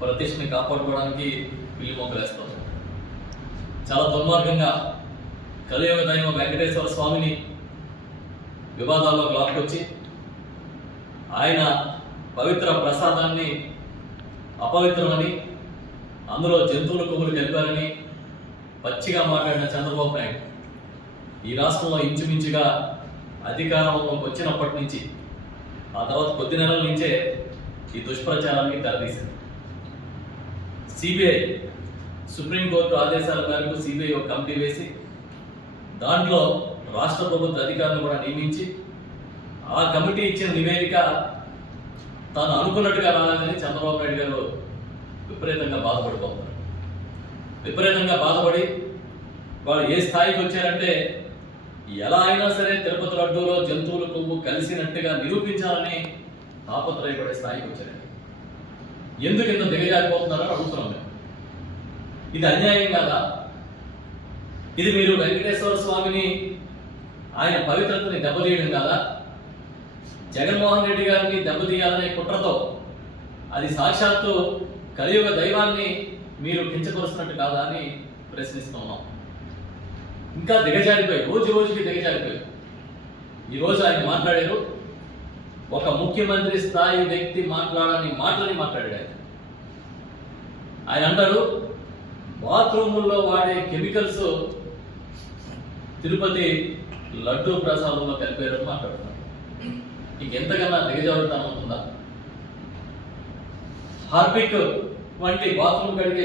ప్రతిష్టని కాపాడుకోవడానికి పిల్లి మొక్కలేస్తాం. చాలా దుర్మార్గంగా కలియుగ దైవం వెంకటేశ్వర స్వామిని వివాదాల్లో లాక్కొచ్చి ఆయన పవిత్ర ప్రసాదాన్ని అపవిత్రమని, అందులో జంతువుల కొమ్ములు కలిపారని పచ్చిగా మాట్లాడిన చంద్రబాబు నాయుడు ఈ రాష్ట్రంలో ఇంచుమించుగా అధికారంలోకి వచ్చినప్పటి నుంచి, ఆ తర్వాత కొద్ది నెలల నుంచే ఈ దుష్ప్రచారానికి తెరదీసింది. సిబిఐ సుప్రీంకోర్టు ఆదేశాల మేరకు సిబిఐ ఒక కమిటీ వేసి దాంట్లో రాష్ట్ర ప్రభుత్వ అధికారులను కూడా నియమించి ఆ కమిటీ ఇచ్చిన నివేదిక తాను అనుకున్నట్టుగా రాలేదని చంద్రబాబు నాయుడు గారు విపరీతంగా బాధపడిపోతున్నారు. విపరీతంగా బాధపడి వాళ్ళు ఏ స్థాయికి వచ్చారంటే ఎలా అయినా సరే తిరుపతి లడ్డూలో జంతువుల కొవ్వు కలిసినట్టుగా నిరూపించాలని తాపత్రయపడే స్థాయికి వచ్చారండి. ఎందుకు ఇంత దిగజారిపోతున్నారో అడుగుతున్నాం మేము. ఇది అన్యాయం కాదా? ఇది మీరు వెంకటేశ్వర స్వామిని, ఆయన పవిత్రతని దెబ్బతీయడం కాదా? జగన్మోహన్ రెడ్డి గారిని దెబ్బతీయాలనే కుట్రతో అది సాక్షాత్తు కలియుగ దైవాన్ని మీరు కించపరుస్తున్నట్టు కాదా అని ప్రశ్నిస్తున్నాం. ఇంకా దిగజారిపోయి రోజు రోజుకి దిగజారిపోయి ఈరోజు ఆయన మాట్లాడారు, ఒక ముఖ్యమంత్రి స్థాయి వ్యక్తి మాట్లాడని మాటలని మాట్లాడాడు. ఆయన అంటారు బాత్రూముల్లో వాడే కెమికల్స్ తిరుపతి లడ్డూ ప్రసాదంలో కలిపారని మాట్లాడుతున్నారు. ఇంకెంతకన్నా దిగజారుతాం అవుతుందా? హార్పిక్ వంటి బాత్రూమ్ కడిగే